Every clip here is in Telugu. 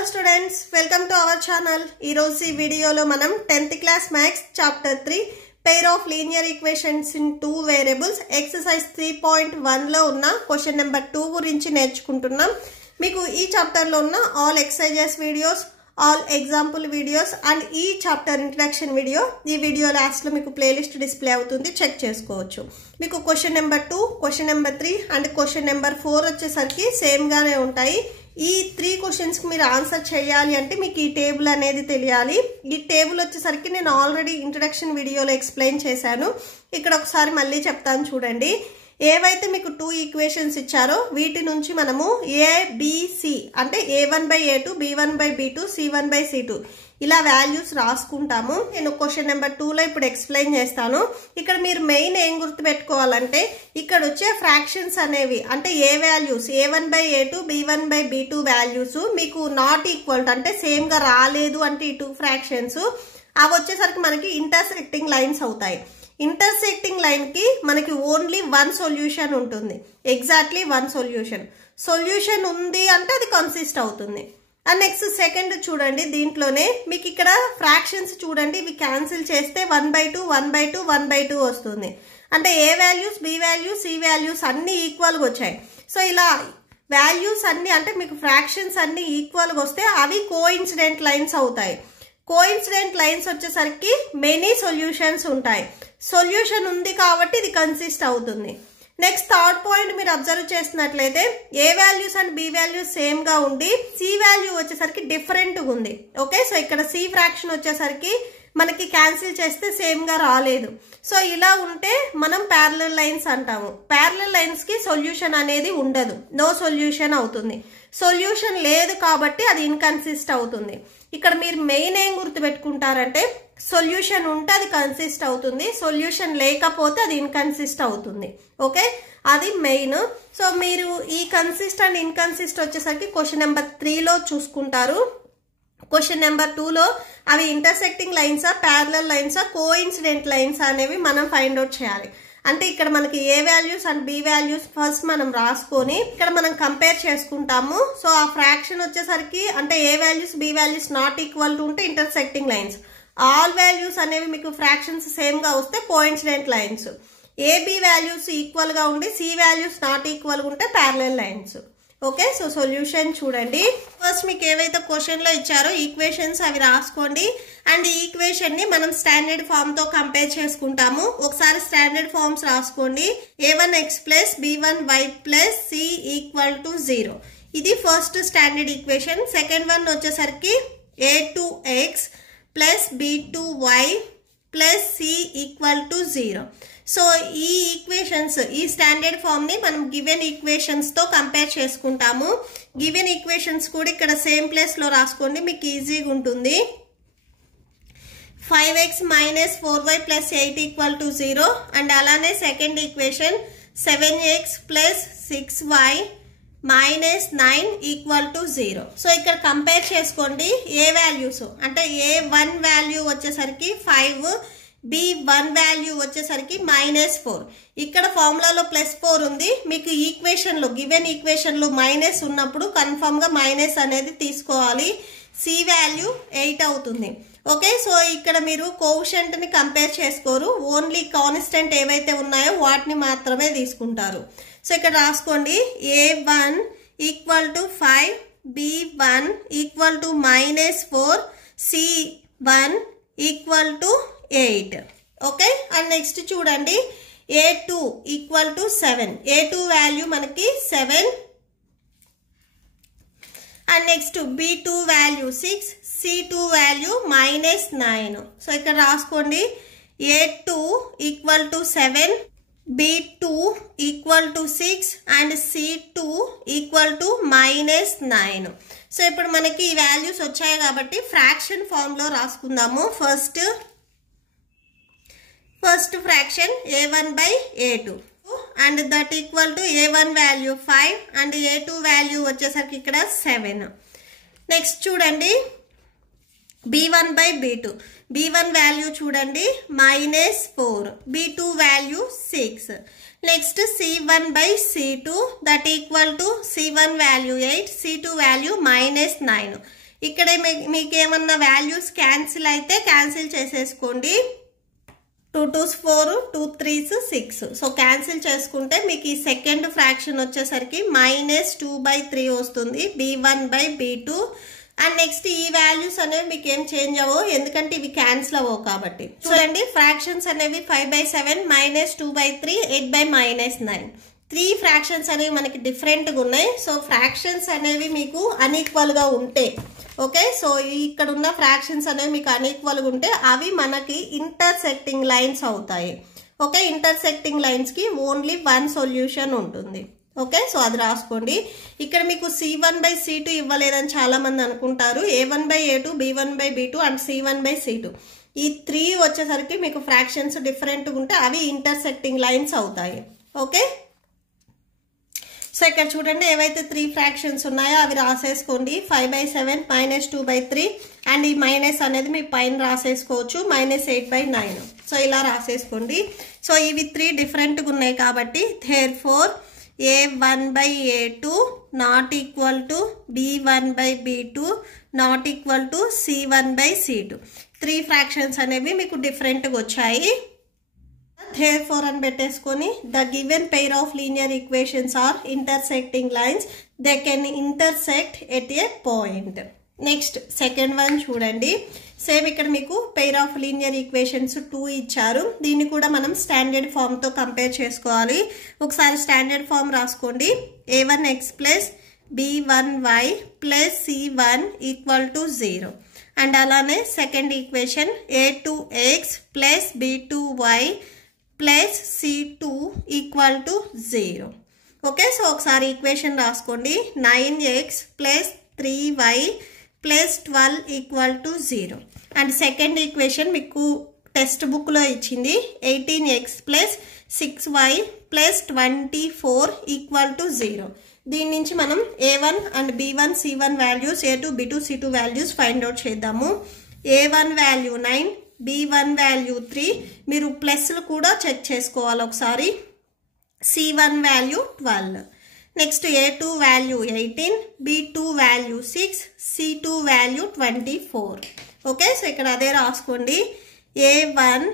Hello students, welcome to our channel. ఈ రోజు ఈ వీడియోలో మనం 10th class maths chapter 3 pair of linear equations in two variables exercise 3.1 లో ఉన్న క్వశ్చన్ నెంబర్ 2 గురించి నేర్చుకుంటున్నాం. మీకు ఈ చాప్టర్ లో ఉన్న all exercises videos, all example videos and ఈ చాప్టర్ ఇంట్రడక్షన్ వీడియో ఈ వీడియో లాస్ట్ లో మీకు ప్లేలిస్ట్ డిస్ప్లే అవుతుంది, చెక్ చేసుకోవచ్చు. మీకు question number 2, question number 3 and question number 4 వచ్చేసరికి సేమ్ గానే ఉంటాయి. ఈ 3 క్వశ్చన్స్ కి మీరు ఆన్సర్ చేయాలి అంటే మీకు ఈ టేబుల్ అనేది తెలియాలి. ఈ టేబుల్ వచ్చేసరికి నేను ఆల్రెడీ ఇంట్రడక్షన్ వీడియోలో ఎక్స్ప్లెయిన్ చేశాను. ఇక్కడ ఒకసారి మళ్ళీ చెప్తాను చూడండి. ఏవైతే మీకు 2 ఈక్వేషన్స్ ఇచ్చారో వీటి నుంచి మనము ఏబిసి అంటే a1/a2, b1/b2, c1/c2 ఇలా వాల్యూస్ రాసుకుంటాము. నేను క్వశ్చన్ నెంబర్ 2 లో ఇప్పుడు ఎక్స్ప్లెయిన్ చేస్తాను. ఇక్కడ మీరు మెయిన్ ఏం గుర్తు పెట్టుకోవాలంటే ఇక్కడ వచ్చే ఫ్రాక్షన్స్ అనేవి అంటే A values a1/a2, b1/b2 values మీకు నాట్ ఈక్వల్ అంటే సేమ్ గా రాలేదు అంటే ఈ 2 ఫ్రాక్షన్స్ అవి వచ్చేసరికి మనకి ఇంటర్సెక్టింగ్ లైన్స్ అవుతాయి. ఇంటర్సెక్టింగ్ లైన్ కి మనకి ఓన్లీ 1 సొల్యూషన్ ఉంటుంది, ఎగ్జాక్ట్లీ 1 సొల్యూషన్ ఉంది అంటే అది కన్సిస్ట్ అవుతుంది. అండ్ నెక్స్ట్ సెకండ్ చూడండి, దీంట్లోనే మీకు ఇక్కడ ఫ్రాక్షన్స్ చూడండి, ఇవి క్యాన్సిల్ చేస్తే 1/2, 1/2, 1/2 వస్తుంది. అంటే A values, B values, C values అన్ని ఈక్వల్ గా వచ్చాయి. సో ఇలా వాల్యూస్ అన్ని అంటే మీకు ఫ్రాక్షన్స్ అన్ని ఈక్వల్ గా వస్తే అవి కోఇన్సిడెంట్ లైన్స్ అవుతాయి. కోఇన్సిడెంట్ లైన్స్ వచ్చేసరికి మెనీ సొల్యూషన్స్ ఉంటాయి. సొల్యూషన్ ఉంది కాబట్టి ఇది కన్సిస్ట్ అవుతుంది. నెక్స్ట్ థర్డ్ పాయింట్ మీరు అబ్జర్వ్ చేసినట్లయితే A values and B values same గా ఉండి సి వాల్యూ వచ్చేసరికి డిఫరెంట్ గా ఉంది. ఓకే, సో ఇక్కడ సి ఫ్రాక్షన్ వచ్చేసరికి మనకి క్యాన్సిల్ చేస్తే సేమ్ గా రాలేదు. సో ఇలా ఉంటే మనం ప్యారలల్ లైన్స్ అంటాము. ప్యారలల్ లైన్స్ కి సొల్యూషన్ అనేది ఉండదు, నో సొల్యూషన్ అవుతుంది. సొల్యూషన్ లేదు కాబట్టి అది ఇన్కన్సిస్ట్ అవుతుంది. ఇక్కడ మీరు మెయిన్ ఏం గుర్తు పెట్టుకుంటారంటే సొల్యూషన్ ఉంటే అది కన్సిస్ట్ అవుతుంది, సొల్యూషన్ లేకపోతే అది ఇన్కన్సిస్ట్ అవుతుంది. ఓకే, అది మెయిన్. సో మీరు ఈ కన్సిస్ట్ అండ్ ఇన్కన్సిస్ట్ వచ్చేసరికి క్వశ్చన్ నెంబర్ 3 లో చూసుకుంటారు. క్వశ్చన్ నెంబర్ 2 లో అవి ఇంటర్సెక్టింగ్ లైన్సా, ప్యారలల్ లైన్సా, కోఇన్సిడెంట్ లైన్స్ అనేవి మనం ఫైండ్ అవుట్ చేయాలి. అంటే ఇక్కడ మనకి A values and B values first మనం రాసుకొని ఇక్కడ మనం కంపేర్ చేసుకుంటాము. సో ఆ ఫ్రాక్షన్ వచ్చేసరికి అంటే A values, B values not equal to ఉంటే ఇంటర్సెక్టింగ్ లైన్స్, ఆల్ వాల్యూస్ అనేవి మీకు ఫ్రాక్షన్స్ సేమ్ గా వస్తే coincident lines, A B values equal గా ఉండి సి వాల్యూస్ నాట్ ఈక్వల్ గా ఉంటే parallel lines. Okay, so solution చూడండి. ఫస్ట్ మీకు ఏవైతే క్వశ్చన్ లో ఇచ్చారో ఈక్వేషన్స్ అవి రాసుకోండి. అండ్ ఈ ఈక్వేషన్ ని మనం స్టాండర్డ్ ఫామ్ తో కంపేర్ చేసుకుంటాము. ఒకసారి స్టాండర్డ్ ఫార్మ్స్ రాసుకోండి. a1x plus b1y plus c equal to 0 ఇది first standard equation. Second one వచ్చేసరికి a2x plus b2y plus c equal to 0. So ఈ ఈక్వేషన్స్, ఈ స్టాండర్డ్ ఫామ్ ని మనం గివెన్ ఈక్వేషన్స్ తో కంపేర్ చేసుకుంటాము. గివెన్ ఈక్వేషన్స్ కూడా ఇక్కడ సేమ్ ప్లేస్ లో రాసుకోండి, మీకు ఈజీగా ఉంటుంది. 5x minus 4y plus 8 equal to 0 and అలానే second equation 7x plus 6y minus 9 equal to 0. So ఇక్కడ కంపేర్ చేసుకోండి ఏ వాల్యూస్ అంటే a1 వాల్యూ వచ్చేసరికి 5, b1 వాల్యూ వచ్చేసరికి -4. ఇక్కడ ఫార్ములాలో +4 ఉంది, మీకు ఈక్వేషన్ లో గివెన్ ఈక్వేషన్ లో మైనస్ ఉన్నప్పుడు కన్ఫర్మ్ గా మైనస్ అనేది తీసుకోవాలి. సి వాల్యూ 8 అవుతుంది. ఓకే, సో ఇక్కడ మీరు కోషెంట్ ని కంపేర్ చేసుకోరు, ఓన్లీ కాన్స్టెంట్ ఏవైతే ఉన్నాయో వాటిని మాత్రమే తీసుకుంటారు. సో ఇక్కడ రాసుకోండి a1 equal to 5, b1 equal to -4, c1 equal to 8. Okay, and next చూడండి a2 equal to 7, a2 value మనకి 7 and next b2 value 6, c2 value -9. So ఇక్కడ రాసుకోండి a2 equal to 7, b2 equal to 6 and c2 equal to -9. So ఇప్పుడు మనకి ఈ వాల్యూస్ వచ్చాయి కాబట్టి ఫ్రాక్షన్ ఫామ్ లో రాసుకుందాము. First fraction a1/a2 and that equal to a1 value 5 and a2 value వచ్చేసరికి ఇక్కడ 7. నెక్స్ట్ చూడండి b1/b2, b1 వాల్యూ చూడండి -4, b2 value 6. Next c1/c2 that equal to c1 value 8, c2 value -9. ఇక్కడే మీకు ఏమన్నా వాల్యూస్ క్యాన్సిల్ అయితే క్యాన్సిల్ చేసేసుకోండి. 2 2s 4, 2 3s 6. సో క్యాన్సిల్ చేసుకుంటే మీకు ఈ సెకండ్ ఫ్రాక్షన్ వచ్చేసరికి -2/3 వస్తుంది, b1/b2. అండ్ నెక్స్ట్ ఈ వాల్యూస్ అనేవి మీకు ఏం చేంజ్ అవ్వవు, ఎందుకంటే ఇవి క్యాన్సిల్ అవ్వవు కాబట్టి. చూడండి ఫ్రాక్షన్స్ అనేవి 5/7, -2/3, 8/-9. 3 ఫ్రాక్షన్స్ అనేవి మనకి డిఫరెంట్గా ఉన్నాయి. సో ఫ్రాక్షన్స్ అనేవి మీకు అన్ఈక్వల్గా ఉంటే, ఓకే, సో ఇక్కడ ఉన్న ఫ్రాక్షన్స్ అనేవి మీకు అన్ఈక్వల్గా ఉంటే అవి మనకి ఇంటర్సెక్టింగ్ లైన్స్ అవుతాయి. ఓకే, ఇంటర్సెక్టింగ్ లైన్స్కి ఓన్లీ 1 సొల్యూషన్ ఉంటుంది. ఓకే, సో అది రాసుకోండి. ఇక్కడ మీకు C1/C2 ఇవ్వలేదని చాలా మంది అనుకుంటారు. A1/A2, B1/B2 అండ్ C1/C2 ఈ 3 వచ్చేసరికి మీకు ఫ్రాక్షన్స్ డిఫరెంట్గా ఉంటే అవి ఇంటర్సెక్టింగ్ లైన్స్ అవుతాయి. ఓకే, సో ఇక్కడ చూడండి ఏవైతే 3 ఫ్రాక్షన్స్ ఉన్నాయో అవి రాసేసుకోండి. 5/7, -2/3 అండ్ ఈ మైనస్ అనేది మీ పైన రాసేసుకోవచ్చు, -8/9. సో ఇలా రాసేసుకోండి. సో ఇవి 3 డిఫరెంట్గా ఉన్నాయి కాబట్టి therefore A1/A2 not equal to B1/B2 not equal to C1/C2. 3 fractions అనేవి మీకు డిఫరెంట్గా వచ్చాయి. therefore అని పెట్టేసుకొని the given pair of linear equations are intersecting lines, they can intersect at a point. Next second one చూడండి. సేమ్ ఇక్కడ మీకు పెయిర్ ఆఫ్ లీనియర్ ఈక్వేషన్స్ 2 ఇచ్చారు. దీన్ని కూడా మనం స్టాండర్డ్ ఫామ్తో కంపేర్ చేసుకోవాలి. ఒకసారి స్టాండర్డ్ ఫామ్ రాసుకోండి. a1x plus b1y plus c1 equal to 0. And అలానే second equation a2x plus b2y plus c2 equal to 0. Okay, so ఒకసారి ఈక్వేషన్ రాసుకోండి. 9x plus 3y plus 12 equal to 0. And second equation మీకు టెక్స్ట్ బుక్లో ఇచ్చింది. 18x plus 6y plus 24 equal to 0. దీని నుంచి మనం a1 and b1 c1 values, a2 b2 c2 values find out చేద్దాము. a1 value 9, b1 value 3. మీరు ప్లస్లు కూడా చెక్ చేసుకోవాలి ఒకసారి. c1 value 12. Next a2 value 18, b2 value 6, c2 value 24. Okay, so ఇక్కడ అదే రాసుకోండి. a1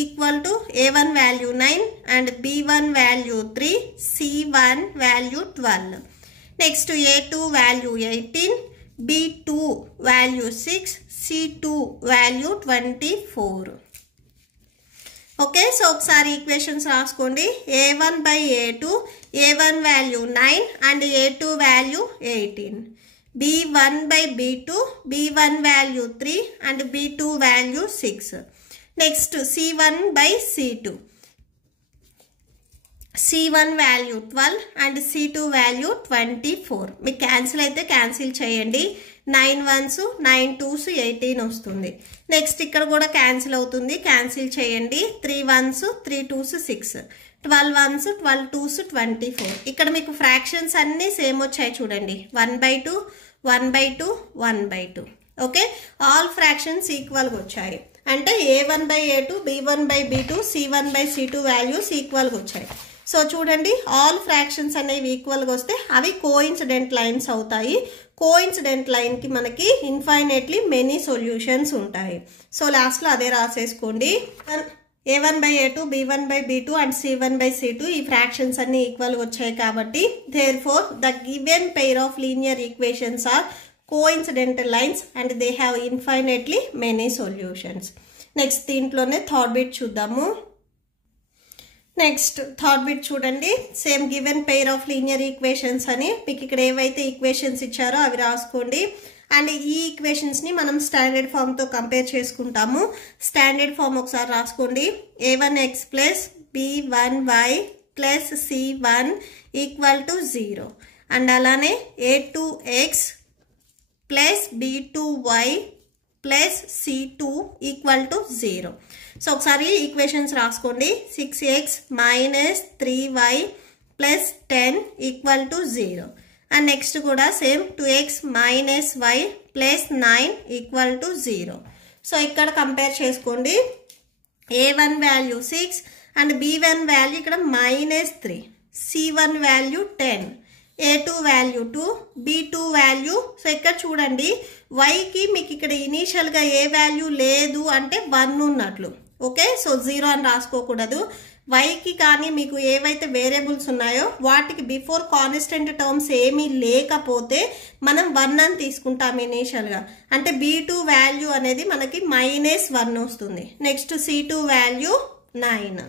equal to a1 value 9 and b1 value 3, c1 value 12. Next a2 value 18, b2 value 6, c2 value 24. Okay, so ఒకసారి ఈక్వేషన్స్ రాసుకోండి. a1/a2, a1 value 9 and a2 value 18. b1/b2, b1 value 3 and b2 value 6. Next c1/c2, c1 value 12 and c2 value 24. మీకు క్యాన్సిల్ అయితే క్యాన్సిల్ చేయండి. 9 1s 9 2s 18 వస్తుంది. నెక్స్ట్ ఇక్కడ కూడా క్యాన్సిల్ అవుతుంది, క్యాన్సిల్ చేయండి. 3 1s 3 2s 6, 12 1s 12 2s 24. ఇక్కడ మీకు ఫ్రాక్షన్స్ అన్నీ సేమ్ వచ్చాయి చూడండి. 1/2, 1/2, 1/2. ఓకే, ఆల్ ఫ్రాక్షన్స్ ఈక్వల్గా వచ్చాయి. అంటే a1/a2, b1/b2, c1/c2 వాల్యూస్ ఈక్వల్గా వచ్చాయి. సో చూడండి ఆల్ ఫ్రాక్షన్స్ అనేవి ఈక్వల్గా వస్తే అవి కోఇన్సిడెంట్ లైన్స్ అవుతాయి. కోఇన్సిడెంట్ లైన్కి మనకి ఇన్ఫైనైట్లీ మెనీ సొల్యూషన్స్ ఉంటాయి. సో లాస్ట్లో అదే రాసేసుకోండి. a1/a2, b1/b2 అండ్ c1/c2 ఈ ఫ్రాక్షన్స్ అన్ని ఈక్వల్గా వచ్చాయి కాబట్టి therefore the given pair of linear equations are coincidental lines and they have infinitely many solutions. Next దీంట్లోనే థర్డ్ బిట్ చూద్దాము. నెక్స్ట్ థర్డ్ బిట్ చూడండి. Same given pair of linear equations అని మీకు ఇక్కడ ఏవైతే ఈక్వేషన్స్ ఇచ్చారో అవి రాసుకోండి. అండ్ ఈ ఈక్వేషన్స్ని మనం స్టాండర్డ్ ఫామ్తో కంపేర్ చేసుకుంటాము. స్టాండర్డ్ ఫామ్ ఒకసారి రాసుకోండి. a1x plus b1y plus c1 equal to 0. And అలానే a2x plus b2y plus c2 equal to 0. So ఒకసారి ఈక్వేషన్స్ రాసుకోండి. 6x minus 3y plus 10 equal to 0. And next కూడా same 2x minus y plus 9 equal to 0. So ఇక్కడ కంపేర్ చేసుకోండి. a1 value 6 and b1 value ఇక్కడ -3, c1 value 10, A2 value 2, B2 value. So ఇక్కడ చూడండి వైకి మీకు ఇక్కడ ఇనీషియల్గా ఏ వాల్యూ లేదు అంటే 1 ఉన్నట్లు. ఓకే, సో 0 అని రాసుకోకూడదు. వైకి కానీ మీకు ఏవైతే వేరియబుల్స్ ఉన్నాయో వాటికి బిఫోర్ కాన్స్టెంట్ టర్మ్స్ ఏమీ లేకపోతే మనం 1 అని తీసుకుంటాం ఇనీషియల్గా. అంటే B2 వాల్యూ అనేది మనకి -1 వస్తుంది. Next C2 value 9.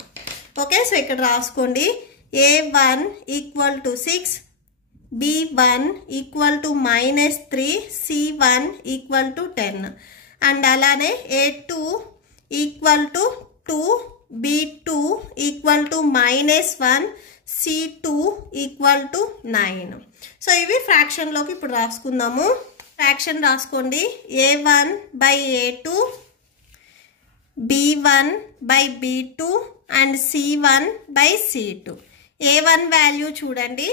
Okay, so ఇక్కడ రాసుకోండి A1 = 6, B1 = -3, C1 = 10. అండ్ అలానే A2 = 2, B2 = -1, C2 = 9. సో ఇవి ఫ్రాక్షన్లోకి ఇప్పుడు రాసుకుందాము. ఫ్రాక్షన్ రాసుకోండి. A1/A2, B1/B2 and C1/C2. A1 value చూడండి,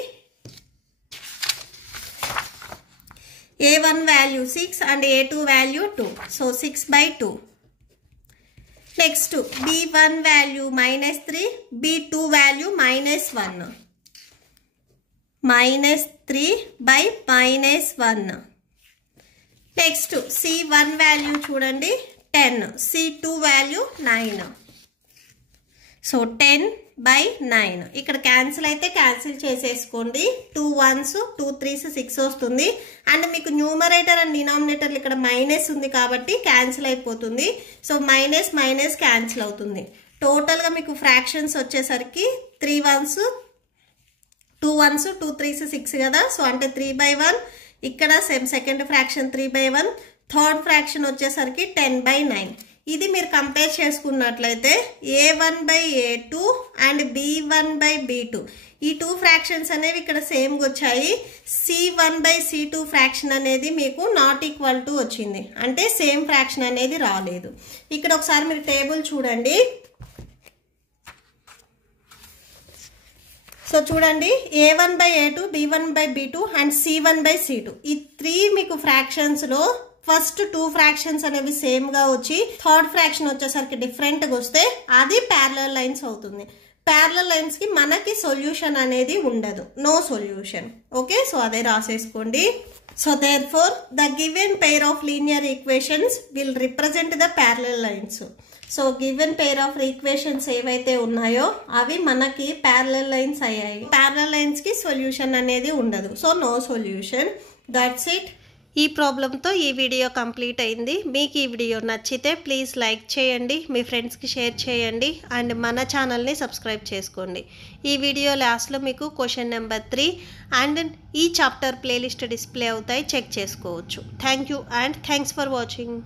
A1 value 6 and A2 value 2. So 6/2. Next B1 value -3, B2 value -1, -3/-1. Next C1 value చూడండి 10, C2 వాల్యూ 9. సో 10/9. ఇక్కడ క్యాన్సిల్ అయితే క్యాన్సిల్ చేసేసుకోండి. 2 1s 2 3s 6 వస్తుంది. అండ్ మీకు న్యూమరేటర్ అండ్ డినామినేటర్లు ఇక్కడ మైనస్ ఉంది కాబట్టి క్యాన్సిల్ అయిపోతుంది. సో మైనస్ మైనస్ క్యాన్సిల్ అవుతుంది. టోటల్గా మీకు ఫ్రాక్షన్స్ వచ్చేసరికి 3 1s 2 1s 2 3s 6 కదా. సో అంటే 3/1. ఇక్కడ సెకండ్ ఫ్రాక్షన్ 3/1. థర్డ్ ఫ్రాక్షన్ వచ్చేసరికి 10/9. ఇది మీరు కంపేర్ చేసుకున్నట్లయితే A1/A2 అండ్ B1/B2 ఈ 2 ఫ్రాక్షన్స్ అనేవి ఇక్కడ సేమ్గా వచ్చాయి. C1/C2 ఫ్రాక్షన్ అనేది మీకు ≠ వచ్చింది. అంటే సేమ్ ఫ్రాక్షన్ అనేది రాలేదు. ఇక్కడ ఒకసారి మీరు టేబుల్ చూడండి. సో చూడండి A1/A2, B1/B2 అండ్ C1/C2 ఈ 3 మీకు ఫ్రాక్షన్స్లో ఫస్ట్ 2 ఫ్రాక్షన్స్ అనేవి సేమ్గా వచ్చి థర్డ్ ఫ్రాక్షన్ వచ్చేసరికి డిఫరెంట్గా వస్తే అది ప్యారలల్ లైన్స్ అవుతుంది. ప్యారలల్ లైన్స్కి మనకి సొల్యూషన్ అనేది ఉండదు, నో సొల్యూషన్. ఓకే, సో అదే రాసేసుకోండి. So therefore the given pair of linear equations will represent the parallel lines. So given pair of equations ఏవైతే ఉన్నాయో అవి మనకి ప్యారలల్ లైన్స్ అయ్యాయి. ప్యారలల్ లైన్స్కి సొల్యూషన్ అనేది ఉండదు. So no solution. That's it. ఈ ప్రాబ్లంతో ఈ వీడియో కంప్లీట్ అయింది. మీకు ఈ వీడియో నచ్చితే ప్లీజ్ లైక్ చేయండి, మీ ఫ్రెండ్స్కి షేర్ చేయండి అండ్ మన ఛానల్ని సబ్స్క్రైబ్ చేసుకోండి. ఈ వీడియో లాస్ట్లో మీకు క్వశ్చన్ నెంబర్ 3 అండ్ ఈ చాప్టర్ ప్లేలిస్ట్ డిస్ప్లే అవుతాయి, చెక్ చేసుకోవచ్చు. Thank you and thanks for watching.